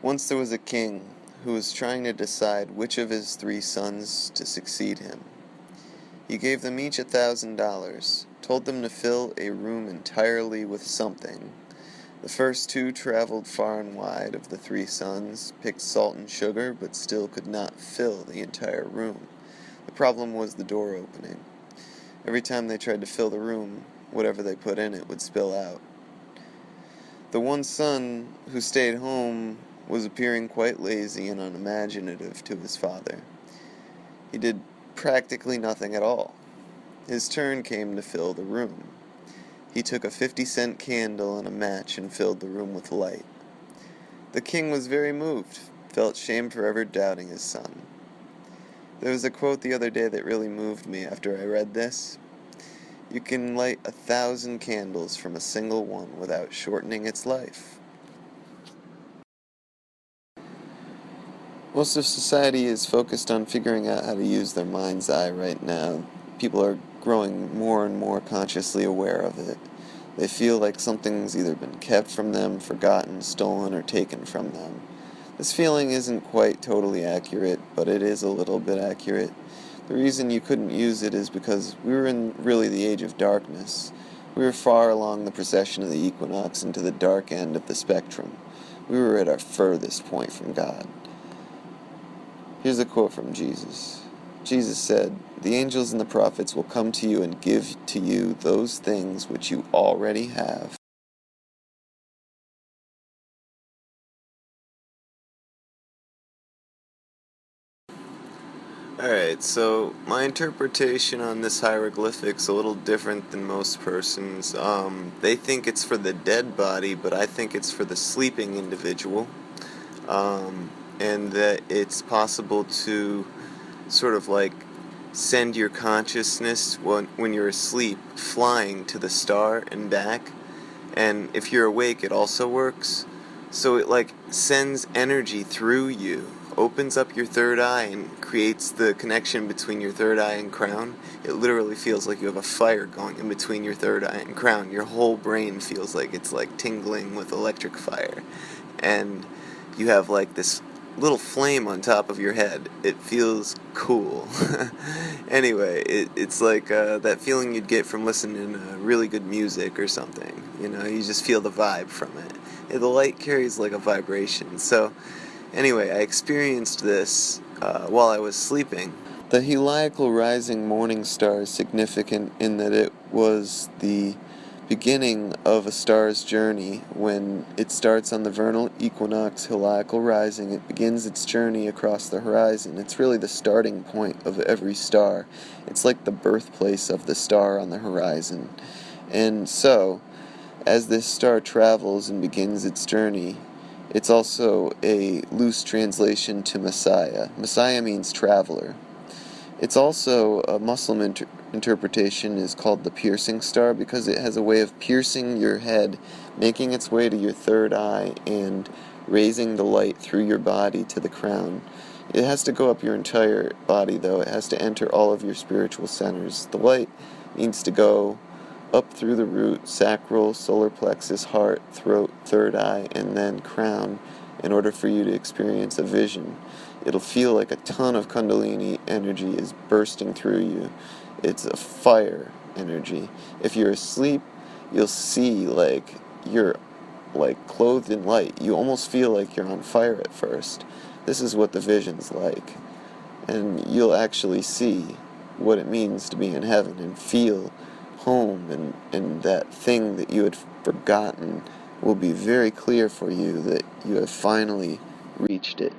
Once there was a king who was trying to decide which of his 3 sons to succeed him. He gave them each $1,000, told them to fill a room entirely with something. The first 2 traveled far and wide of the 3 sons, picked salt and sugar, but still could not fill the entire room. The problem was the door opening. Every time they tried to fill the room, whatever they put in it would spill out. The one son who stayed home was appearing quite lazy and unimaginative to his father. He did practically nothing at all. His turn came to fill the room. He took a 50-cent candle and a match and filled the room with light. The king was very moved, felt shame for ever doubting his son. There was a quote the other day that really moved me after I read this. You can light 1,000 candles from a single one without shortening its life. Most of society is focused on figuring out how to use their mind's eye right now. People are growing more and more consciously aware of it. They feel like something's either been kept from them, forgotten, stolen, or taken from them. This feeling isn't quite totally accurate, but it is a little bit accurate. The reason you couldn't use it is because we were in really the age of darkness. We were far along the procession of the equinox into the dark end of the spectrum. We were at our furthest point from God. Here's a quote from Jesus. Jesus said, "The angels and the prophets will come to you and give to you those things which you already have." Alright, so my interpretation on this hieroglyphic's a little different than most persons. They think it's for the dead body, but I think it's for the sleeping individual. And that it's possible to sort of like send your consciousness when you're asleep flying to the star and back, and if you're awake it also works. So it like sends energy through you, opens up your third eye and creates the connection between your third eye and crown. It literally feels like you have a fire going in between your third eye and crown. Your whole brain feels like it's like tingling with electric fire, and you have like this little flame on top of your head. It feels cool. Anyway, it's like that feeling you'd get from listening to really good music or something. You know, you just feel the vibe from it. The light carries like a vibration. So anyway, I experienced this while I was sleeping. The helical rising morning star is significant in that it was the beginning of a star's journey. When it starts on the vernal equinox helical rising, it begins its journey across the horizon. It's really the starting point of every star. It's like the birthplace of the star on the horizon. And so, as this star travels and begins its journey, it's also a loose translation to Messiah. Messiah means traveler. It's also a Muslim interpretation is called the piercing star because it has a way of piercing your head, making its way to your third eye, and raising the light through your body to the crown. It has to go up your entire body, though. It has to enter all of your spiritual centers. The light needs to go up through the root, sacral, solar plexus, heart, throat, third eye, and then crown in order for you to experience a vision. It'll feel like a ton of Kundalini energy is bursting through you. It's a fire energy. If you're asleep, you'll see like you're like clothed in light. You almost feel like you're on fire at first. This is what the vision's like. And you'll actually see what it means to be in heaven and feel home, and that thing that you had forgotten will be very clear for you that you have finally reached it.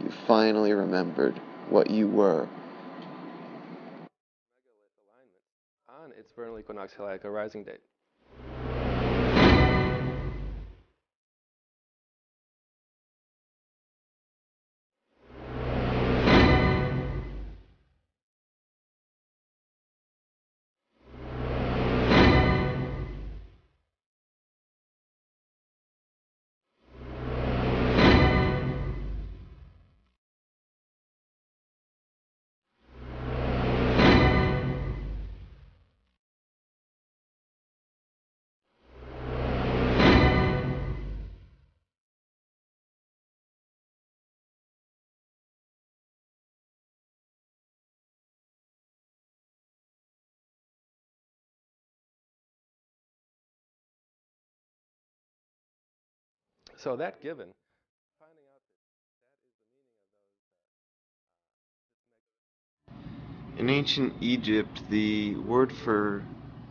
You finally remembered what you were. On its vernal equinox helical rising date. So that given, finding out that that is the meaning of those In ancient Egypt, the word for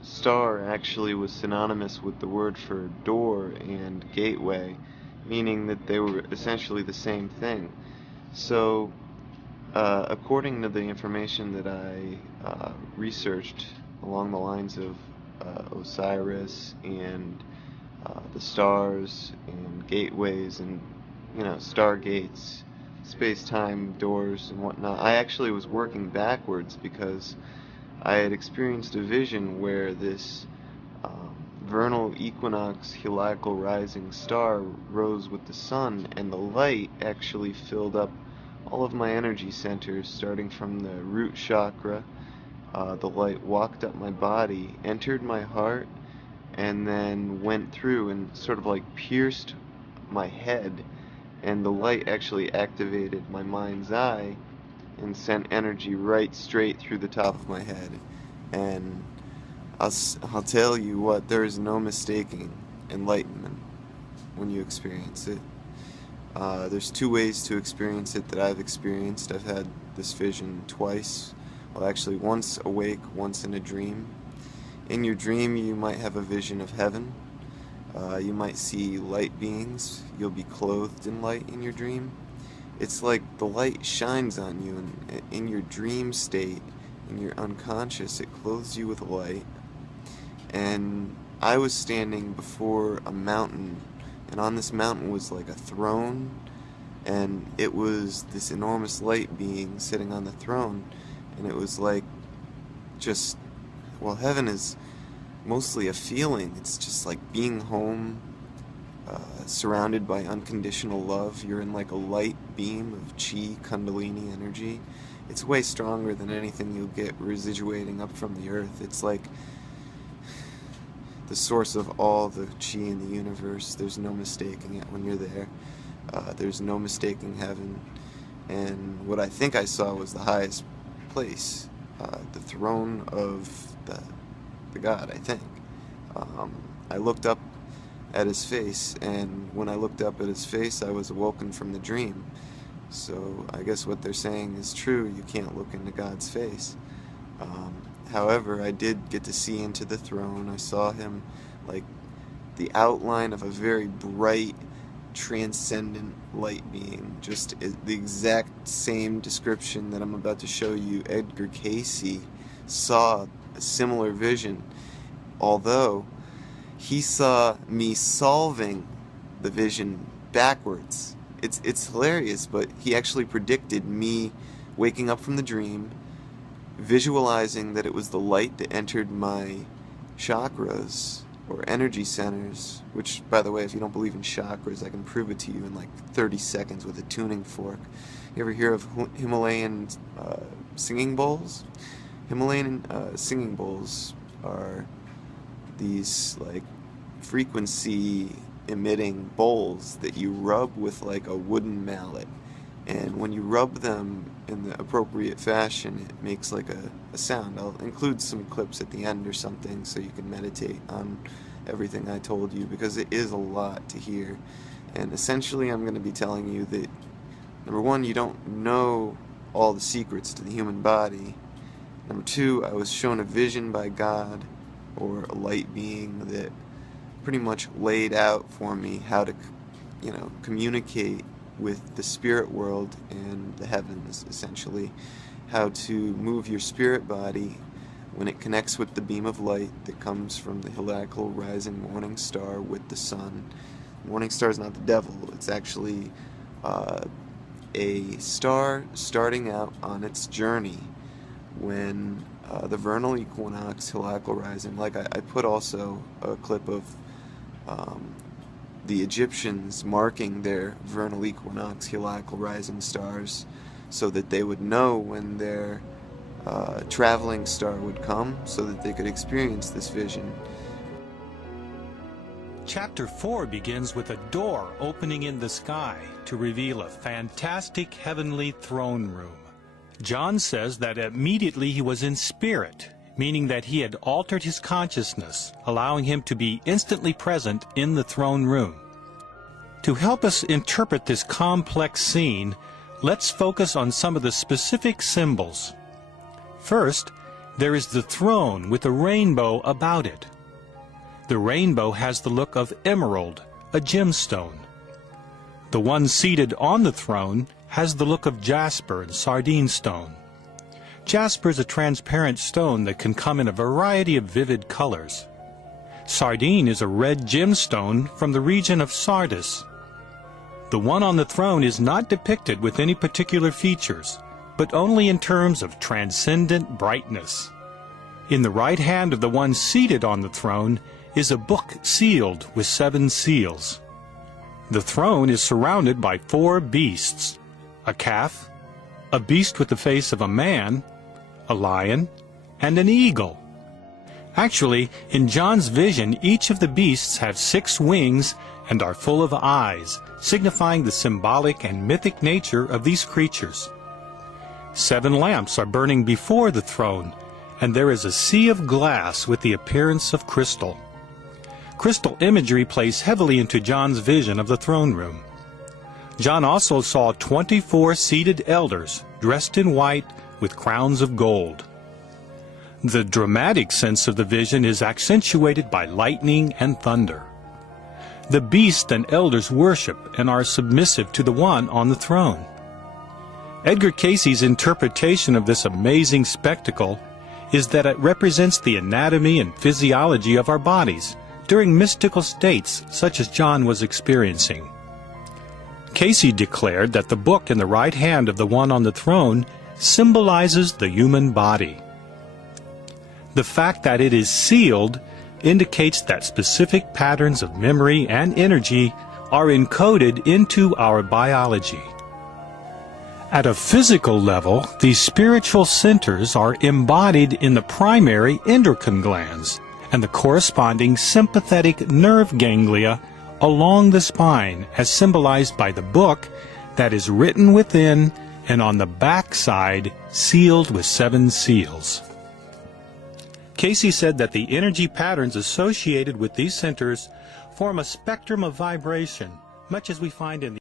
star actually was synonymous with the word for door and gateway, meaning that they were essentially the same thing. So, according to the information that I researched along the lines of Osiris and the stars and gateways and, stargates, space-time doors and whatnot, I actually was working backwards because I had experienced a vision where this vernal equinox helical rising star rose with the sun, and the light actually filled up all of my energy centers, starting from the root chakra. The light walked up my body, entered my heart, and then went through and sort of like pierced my head, and the light actually activated my mind's eye and sent energy right straight through the top of my head. And I'll tell you what, there is no mistaking enlightenment when you experience it. There's two ways to experience it that I've experienced. I've had this vision twice. Well, actually, once awake, once in a dream. In your dream, you might have a vision of heaven. You might see light beings. You'll be clothed in light in your dream. It's like the light shines on you, and in your dream state, in your unconscious, it clothes you with light. And I was standing before a mountain, and on this mountain was like a throne, and it was this enormous light being sitting on the throne, and it was like just, well, heaven is mostly a feeling. It's just like being home, surrounded by unconditional love. You're in like a light beam of chi, kundalini energy. It's way stronger than anything you'll get residuating up from the earth. It's like the source of all the chi in the universe. There's no mistaking it when you're there. There's no mistaking heaven. And what I think I saw was the highest place, the throne of the God, I think. I looked up at his face, and when I looked up at his face, I was awoken from the dream. So I guess what they're saying is true. You can't look into God's face. However, I did get to see into the throne. I saw him like the outline of a very bright, transcendent light being. Just the exact same description that I'm about to show you. Edgar Cayce saw a similar vision, although he saw me solving the vision backwards. It's hilarious, but he actually predicted me waking up from the dream, visualizing that it was the light that entered my chakras, or energy centers, which, by the way, if you don't believe in chakras, I can prove it to you in like 30 seconds with a tuning fork. You ever hear of Himalayan singing bowls? Himalayan singing bowls are these like frequency emitting bowls that you rub with like a wooden mallet, and when you rub them in the appropriate fashion, it makes like a sound. I'll include some clips at the end or something so you can meditate on everything I told you, because it is a lot to hear. And essentially I'm going to be telling you that, number one, you don't know all the secrets to the human body. Number two, I was shown a vision by God, or a light being, that pretty much laid out for me how to, communicate with the spirit world and the heavens, essentially. How to move your spirit body when it connects with the beam of light that comes from the helical rising morning star with the sun. Morning star is not the devil. It's actually a star starting out on its journey when the vernal equinox, helical rising. Like I put also a clip of the Egyptians marking their vernal equinox, helical rising stars, so that they would know when their traveling star would come, so that they could experience this vision. Chapter 4 begins with a door opening in the sky to reveal a fantastic heavenly throne room. John says that immediately he was in spirit, meaning that he had altered his consciousness, allowing him to be instantly present in the throne room. To help us interpret this complex scene, let's focus on some of the specific symbols. First, there is the throne with a rainbow about it. The rainbow has the look of emerald, a gemstone. The one seated on the throne has the look of jasper and sardine stone. Jasper is a transparent stone that can come in a variety of vivid colors. Sardine is a red gemstone from the region of Sardis. The one on the throne is not depicted with any particular features, but only in terms of transcendent brightness. In the right hand of the one seated on the throne is a book sealed with 7 seals. The throne is surrounded by 4 beasts: a calf, a beast with the face of a man, a lion, and an eagle. Actually, in John's vision, each of the beasts have 6 wings and are full of eyes, signifying the symbolic and mythic nature of these creatures. 7 lamps are burning before the throne, and there is a sea of glass with the appearance of crystal. Crystal imagery plays heavily into John's vision of the throne room. John also saw 24 seated elders dressed in white with crowns of gold. The dramatic sense of the vision is accentuated by lightning and thunder. The beasts and elders worship and are submissive to the one on the throne. Edgar Cayce's interpretation of this amazing spectacle is that it represents the anatomy and physiology of our bodies during mystical states such as John was experiencing. Cayce declared that the book in the right hand of the one on the throne symbolizes the human body. The fact that it is sealed indicates that specific patterns of memory and energy are encoded into our biology. At a physical level, these spiritual centers are embodied in the primary endocrine glands and the corresponding sympathetic nerve ganglia along the spine, as symbolized by the book that is written within and on the back side sealed with 7 seals. Cayce said that the energy patterns associated with these centers form a spectrum of vibration, much as we find in the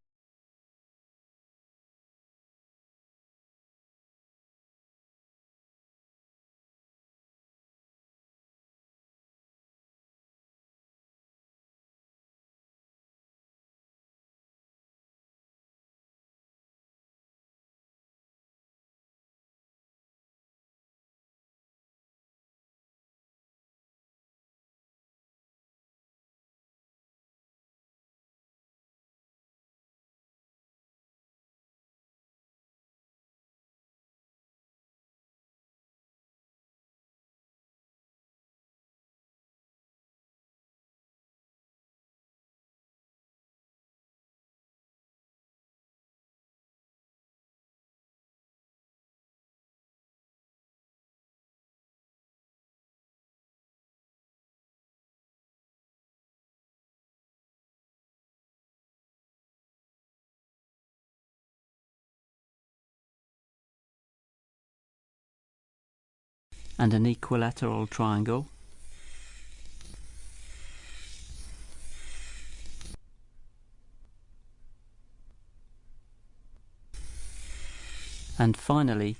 and an equilateral triangle, and finally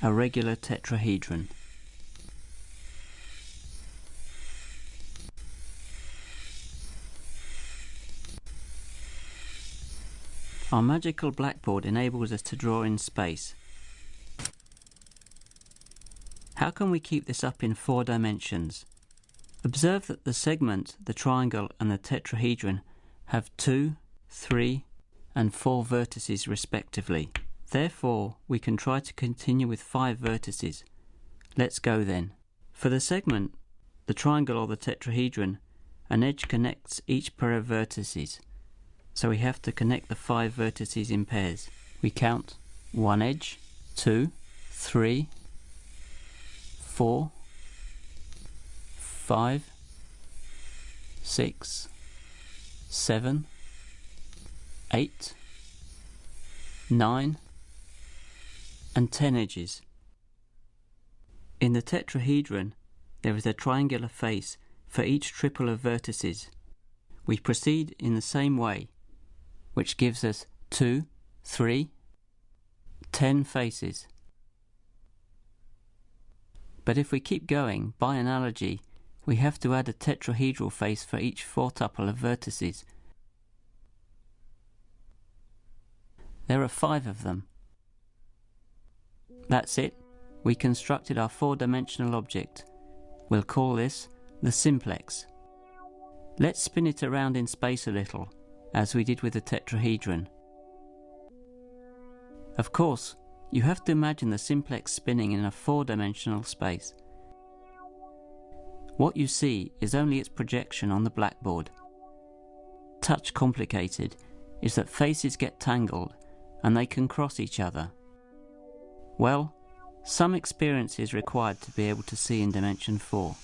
a regular tetrahedron. Our magical blackboard enables us to draw in space. How can we keep this up in 4 dimensions? Observe that the segment, the triangle and the tetrahedron have 2, 3 and 4 vertices respectively. Therefore, we can try to continue with 5 vertices. Let's go then. For the segment, the triangle or the tetrahedron, an edge connects each pair of vertices. So we have to connect the 5 vertices in pairs. We count 1 edge, 2, 3, 4, 5, 6, 7, 8, 9, and 10 edges. In the tetrahedron, there is a triangular face for each triple of vertices. we proceed in the same way, which gives us 2, 3, 10 faces. But if we keep going, by analogy, we have to add a tetrahedral face for each 4-tuple of vertices. There are 5 of them. That's it. We constructed our 4-dimensional object. We'll call this the simplex. Let's spin it around in space a little, as we did with the tetrahedron. Of course, you have to imagine the simplex spinning in a 4-dimensional space. What you see is only its projection on the blackboard. Touch complicated is that faces get tangled and they can cross each other. Well, some experience is required to be able to see in dimension 4.